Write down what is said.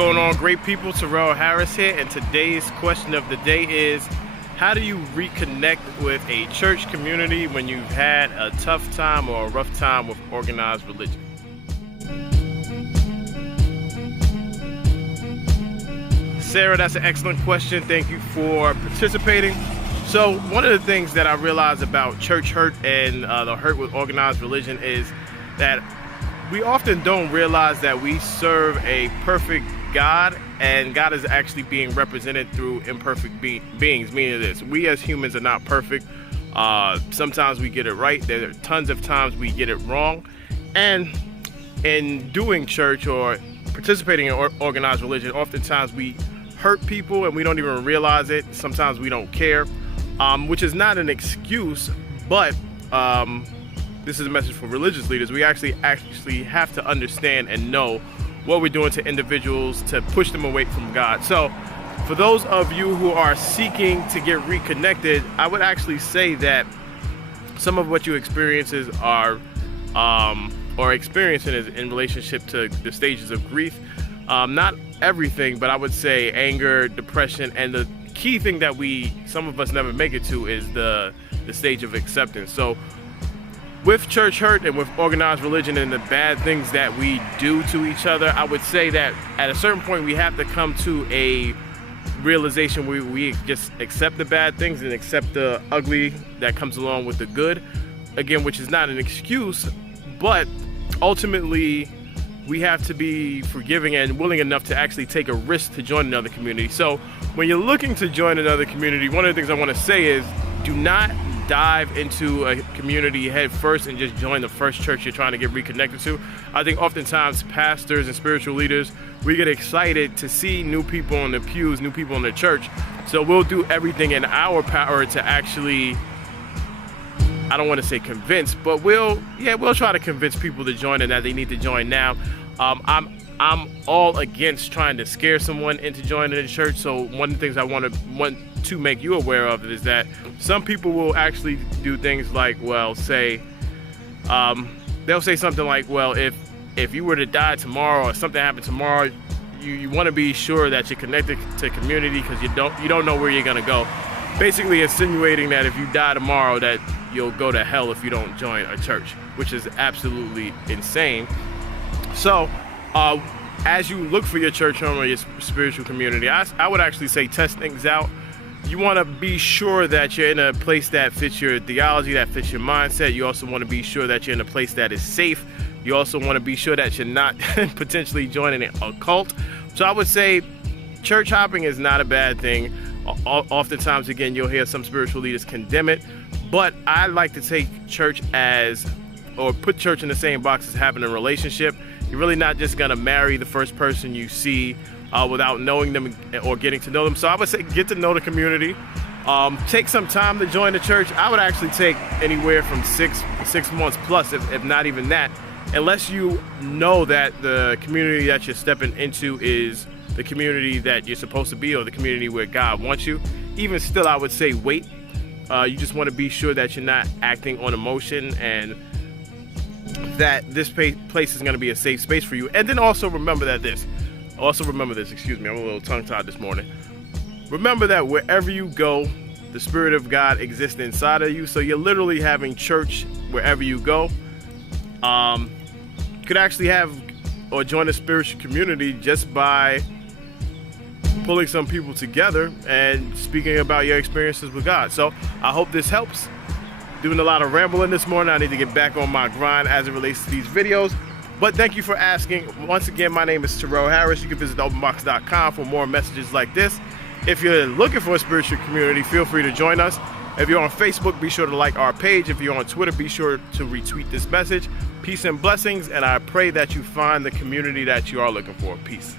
going on, great people? Terrell Harris here, and today's question of the day is, how do you reconnect with a church community when you've had a tough time or a rough time with organized religion? Sarah, that's an excellent question. Thank you for participating. So one of the things that I realize about church hurt and the hurt with organized religion is that we often don't realize that we serve a perfect God, and God is actually being represented through imperfect beings, meaning this: we as humans are not perfect. Sometimes we get it right. There are tons of times we get it wrong. And in doing church or participating in organized religion, oftentimes we hurt people and we don't even realize it. Sometimes we don't care, which is not an excuse, but this is a message for religious leaders. We actually have to understand and know what we're doing to individuals to push them away from God. So for those of you who are seeking to get reconnected, I would actually say that some of what you experiences are or experiencing is in relationship to the stages of grief. Not everything, but I would say anger, depression, and the key thing that some of us never make it to is the stage of acceptance. So with church hurt and with organized religion and the bad things that we do to each other, I would say that at a certain point we have to come to a realization where we just accept the bad things and accept the ugly that comes along with the good. Again, which is not an excuse, but ultimately we have to be forgiving and willing enough to actually take a risk to join another community. So when you're looking to join another community, one of the things I want to say is, do not dive into a community head first and just join the first church you're trying to get reconnected to. I think oftentimes pastors and spiritual leaders, we get excited to see new people in the pews, new people in the church. So we'll do everything in our power to actually, I don't want to say convince, but we'll try to convince people to join and that they need to join now. I'm all against trying to scare someone into joining the church. So one of the things I want to make you aware of is that some people will actually do things like, well, say, they'll say something like, well, if you were to die tomorrow or something happened tomorrow, you want to be sure that you're connected to community because you don't know where you're gonna go. Basically insinuating that if you die tomorrow that you'll go to hell if you don't join a church, which is absolutely insane. So as you look for your church home or your spiritual community, I would actually say test things out. You want to be sure that you're in a place that fits your theology, that fits your mindset. You also want to be sure that you're in a place that is safe. You also want to be sure that you're not potentially joining a cult. So I would say church hopping is not a bad thing. Oftentimes, again, you'll hear some spiritual leaders condemn it, but I like to take church or put church in the same box as having a relationship. You're really not just going to marry the first person you see without knowing them or getting to know them. So I would say get to know the community. Take some time to join the church. I would actually take anywhere from six months plus, if not even that, unless you know that the community that you're stepping into is the community that you're supposed to be or the community where God wants you. Even still, I would say wait. You just want to be sure that you're not acting on emotion and that this place is going to be a safe space for you. And then also remember this, excuse me, I'm a little tongue-tied this morning. Remember that wherever you go, the Spirit of God exists inside of you. So you're literally having church wherever you go. You could actually have or join a spiritual community just by pulling some people together and speaking about your experiences with God. So I hope this helps. Doing a lot of rambling this morning. I need to get back on my grind as it relates to these videos. But thank you for asking. Once again, my name is Terrell Harris. You can visit openbox.com for more messages like this. If you're looking for a spiritual community, feel free to join us. If you're on Facebook, be sure to like our page. If you're on Twitter, be sure to retweet this message. Peace and blessings, and I pray that you find the community that you are looking for. Peace.